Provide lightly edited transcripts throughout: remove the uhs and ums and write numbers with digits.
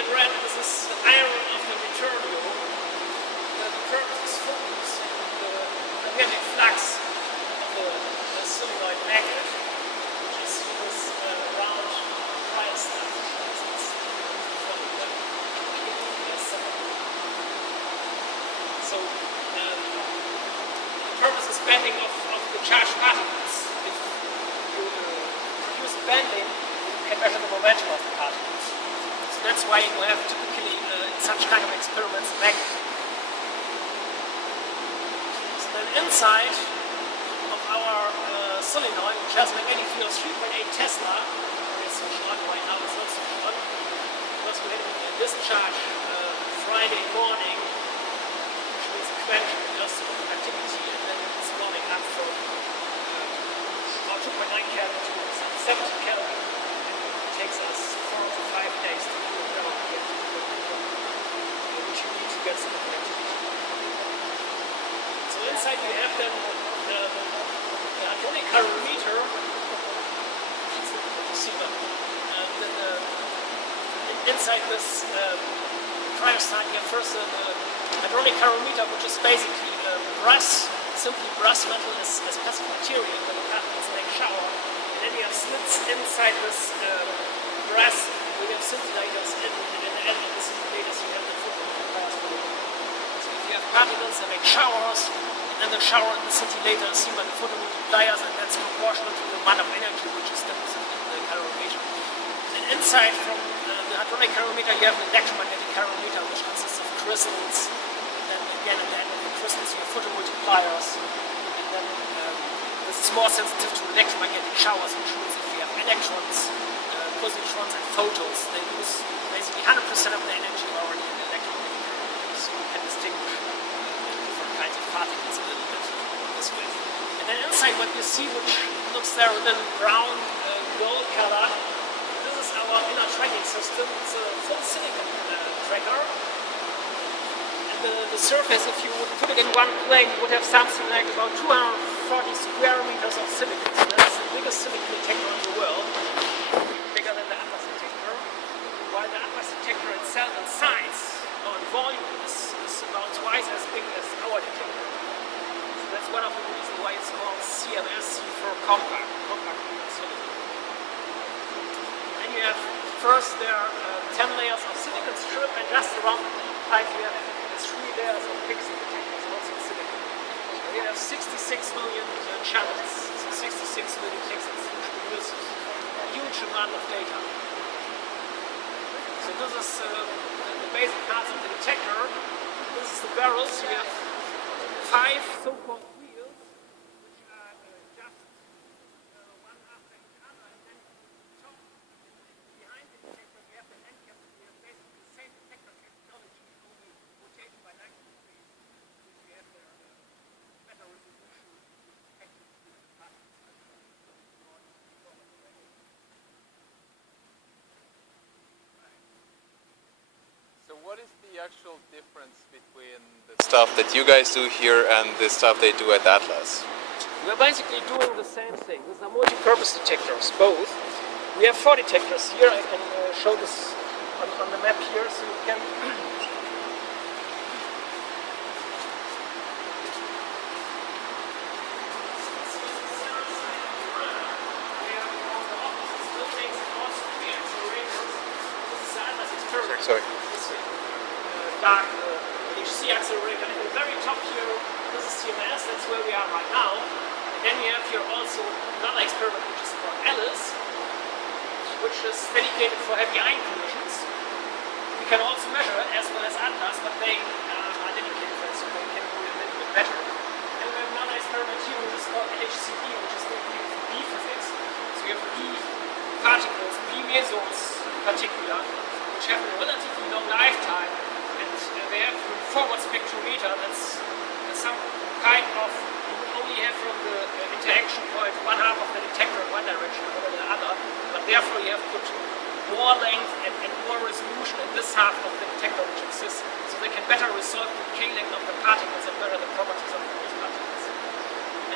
in red, this is the iron of the returnio. The purpose is focusing the magnetic flux of the solenoid magnet, which is this round wire stuff. So the purpose is bending of the charged particles. If you produce bending, you can measure the momentum of the particles. So that's why you have typically in such kind of experiments magnet. So then inside of our solenoid, which has a magnetic field of 3.8 Tesla, it's switched on right now, it's not switched on, because we had a discharge Friday morning, which means a quench just of activity, and then it's warming up from about 2.9 Kelvin to 70 Kelvin. It takes us 4 to 5 days to cool it down again, which you need to get some activity. So inside you have then the hadronic calorimeter, which is the receiver, and then inside this cryostat you have first the hadronic calorimeter, which is basically brass, simply brass metal as passive material when the particles make shower, and then you have slits inside this brass where you have scintillators in, and in the end of the scintillators you have the photomultipliers for it. So if you have particles that make showers, and then the shower and the scintillator is seen by the photomultipliers, and that's proportional to the amount of energy which is deposited in the calorimeter. And inside from the hadronic calorimeter you have an electromagnetic calorimeter, which consists of crystals, and then again at the end of the crystals you have photomultipliers, and then this is more sensitive to electromagnetic showers, which means if you have electrons, positrons and photons, they lose basically 100% of the energy already in the electromagnetic calorimeter, so you can distinguish different kinds of particles a little bit this way. And then inside what you see, which looks there a little brown, gold color, this is our inner tracking system. It's a full silicon tracker. The surface, if you would put it in one plane, you would have something like about 240 square meters of silicon. So that's the biggest silicon detector in the world, bigger than the Atlas detector. While the Atlas detector itself in size or in volume is about twice as big as our detector. So that's one of the reasons why it's called CMS for compact silicon. Then you have first there are 10 layers of silicon strip, and just around the pipe you have 3 layers of pixel detectors, also in silicon. And you have 66 million channels, so 66 million pixels, which produces a huge amount of data. So this is the basic parts of the detector. This is the barrels. You have 5 so-called wheels, which are just one after each other, and then top behind the detector you have the end cap. You have basically the same detector technology, only rotating by 90 degrees, which you have there better resolution detecting the particles. So what is the actual difference between the stuff that you guys do here and the stuff they do at Atlas? We're basically doing the same thing. These are multi-purpose detectors, both. We have 4 detectors here. I can show this on the map here, so you can Sorry. Dark HC accelerator. And the very top here, this is CMS, that's where we are right now. And then you have here also another experiment which is called Alice, which is dedicated for heavy ion collisions. We can also measure it as well as Atlas, but they are dedicated for it, so they can do it a little bit better. And we have another experiment here which is called LHCb, which is dedicated for B physics. So you have B particles, B mesons in particular, which have a relatively long lifetime, and they have a forward spectrometer that's some kind of, you only have from the interaction point one half of the detector in one direction or the other, but therefore you have put more length and more resolution in this half of the detector which exists, so they can better resolve the decay length of the particles and better the properties of those particles.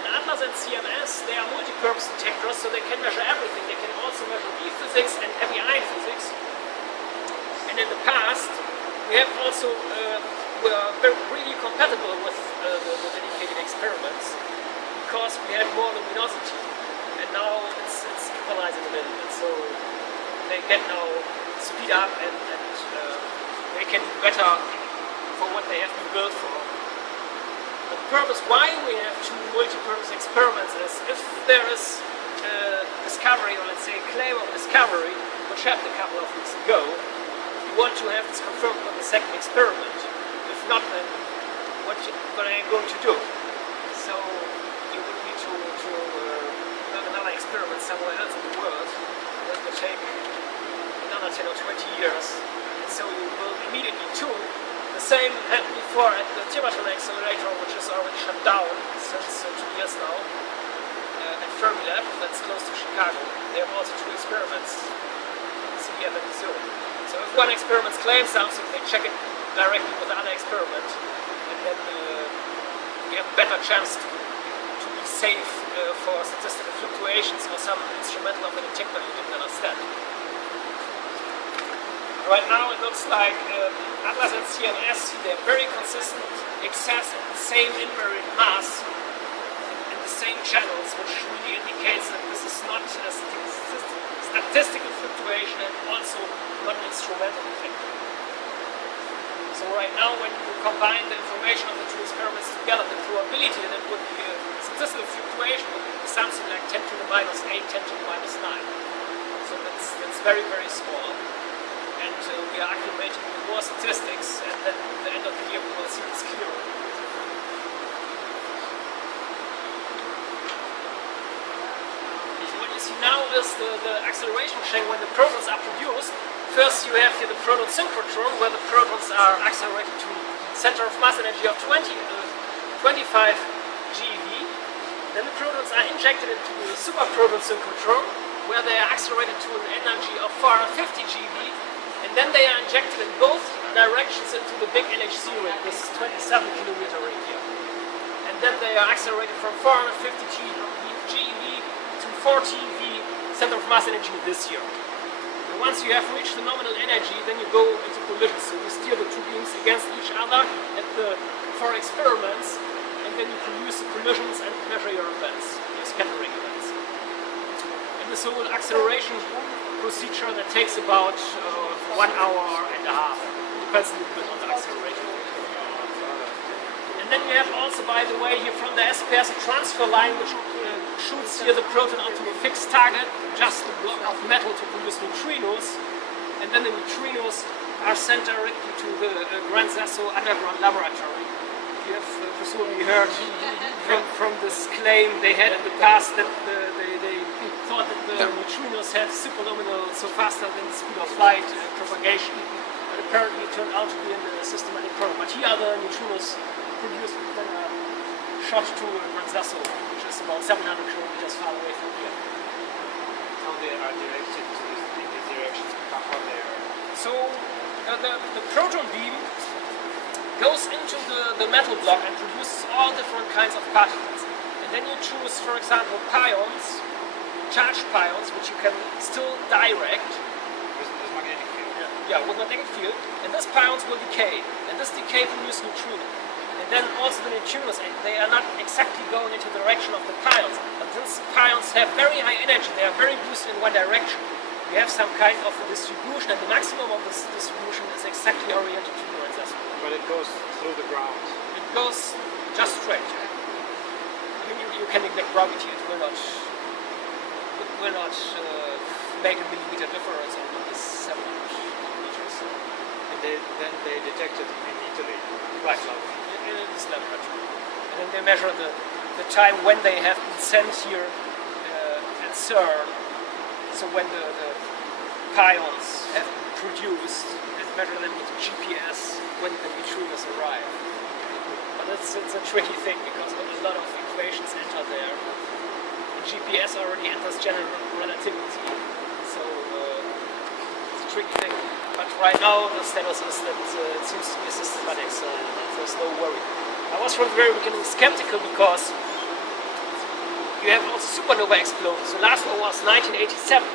And Atlas and CMS, they are multi-purpose detectors, so they can measure everything. They can also measure B physics and heavy ion physics. And in the past, we have also, we are really compatible with the dedicated experiments because we had more luminosity, and now it's equalizing a little bit, so they get now speed up and they can do better for what they have been built for. The purpose why we have two multi-purpose experiments is if there is discovery, or let's say a claim of discovery, which happened a couple of weeks ago, we want to have this confirmed on the second experiment. If not, then what are you going to do? So you would need to have another experiment somewhere else in the world. That will take another 10 or 20 years. And so you will immediately do. The same happened before at the Tiberton accelerator, which is already shut down since 2 years now. At Fermilab, that's close to Chicago. They have also two experiments, CMS and Zoom. So if one experiment claims something, they check it directly with the other experiment, and then we have a better chance to be safe for statistical fluctuations or some instrumental of the detector you didn't understand. Right now it looks like Atlas and CMS, they're very consistent excess and the same invariant mass in the same channels, which really indicates that this is not a statistical fluctuation and also not an instrumental effect. So right now when you combine the information of the two experiments together, the probability that it would be a statistical fluctuation would be something like 10 to the minus 8, 10 to the minus 9. So that's very, very small. And we are accumulating more statistics, and then at the end of the year we will see this clearer. So what you see now is the acceleration chain when the protons are produced. First you have here the proton synchrotron, where the protons are accelerated to center of mass energy of 25 GeV. Then the protons are injected into the superproton synchrotron, where they are accelerated to an energy of 450 GeV. And then they are injected in both directions into the big LHC ring, this 27 kilometer ring here. And then they are accelerated from 450 GeV to 4 TeV center of mass energy this year. And once you have reached the nominal energy, then you go into collision. So you steer the two beams against each other at the 4 experiments, and then you produce the collisions and measure your events, your scattering events. And this whole acceleration procedure that takes about 1 hour and a half. Depends a little bit on the acceleration. And then you have also, by the way, here from the SPS a transfer line which shoots here the proton onto a fixed target, just a block of metal to produce neutrinos. And then the neutrinos are sent directly to the Gran Sasso underground laboratory. You have presumably heard from this claim they had in the past that they thought that the neutrinos had superluminal, so faster than the speed of light propagation. But apparently it turned out to be in a systematic problem. But here are the neutrinos produced then shot to Gran Sasso, which is about 700 kilometers far away from here. How they are directed in these directions? How they are? So the proton beam goes into the metal block and produces all different kinds of particles. And then you choose, for example, pions, charged pions, which you can still direct. With magnetic field? Yeah, with magnetic field. And these pions will decay. And this decay produces neutrino. And then also the neutrinos, they are not exactly going into the direction of the pions. But these pions have very high energy. They are very boosted in one direction. We have some kind of a distribution, and the maximum of this distribution is exactly oriented to the Gran Sasso. But it goes through the ground. It goes just straight. I mean, you can ignore gravity. It will not make a millimeter difference on this 700 meters. And then they detect it in Italy. Right. In this laboratory. And then they measure the time when they have been sent here at CERN. So when the pions have been produced, and measure them with GPS when the neutrinos arrive. But it's a tricky thing because a lot of equations enter there. The GPS already enters general relativity, so it's a tricky thing. But right now the status is that it seems to be systematic, so there's no worry. I was from the very beginning skeptical because you have also supernova explosions. The last one was 1987.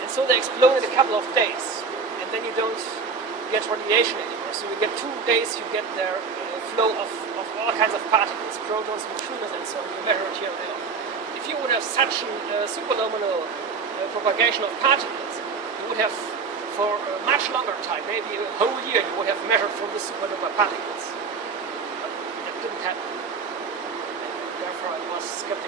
And so they exploded a couple of days. And then you don't get radiation anymore. So you get 2 days, you get their flow of all kinds of particles, protons, neutrinos, and so on. You measure it here and there. If you would have such a superluminal propagation of particles, you would have, for a much longer time, maybe a whole year, you would have measured from the supernova particles. But that didn't happen. And therefore, I was skeptical